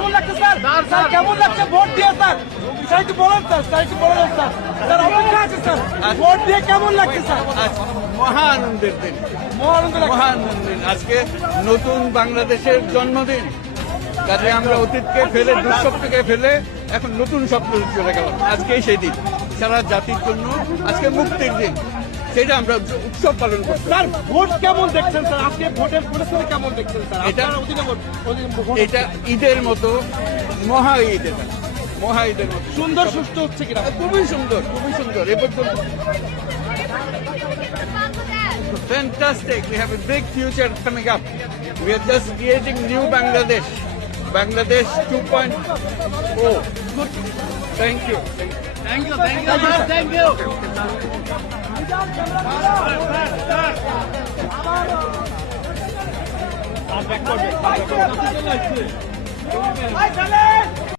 কেমন লাগছে sir? Sir কেমন লাগছে ভোট দিয়ে স্যার? স্যার একটু বলেন স্যার, স্যার একটু বলেন স্যার। স্যার অপেক্ষা আছে স্যার। ভোট দিয়ে কেমন লাগছে স্যার? আজ মহা আনন্দের দিন, মহানন্দ লাগছে। মহা আনন্দের দিন। আজকে নতুন বাংলাদেশের জন্মদিন। কাজে আমরা অতীতকে ফেলে, দুঃস্বপ্নকে ফেলে এখন নতুন স্বপ্ন চলে গেলাম। আজকেই সেই দিন, সারা জাতির জন্য আজকে মুক্তির দিন, সেটা আমরা উৎসব পালন করছি। স্যার ভোট কেমন দেখছেন স্যার? আজকে ভোটের পরিস্থিতি কেমন দেখছেন স্যার? এটা- আপনার অধীনে ভোট এটা ঈদের মতো, মহা ঈদ, এটা মহা ঈদের মতো সুন্দর সুষ্ঠু হচ্ছে কিনা? খুবই সুন্দর, খুবই সুন্দর। এ পর্যন্ত fantastic. We have a big future coming up. We are just creating new Bangladesh. Bangladesh 2.0. Good. Thank you. Thank you, sir. Thank you. Hi, Saleh.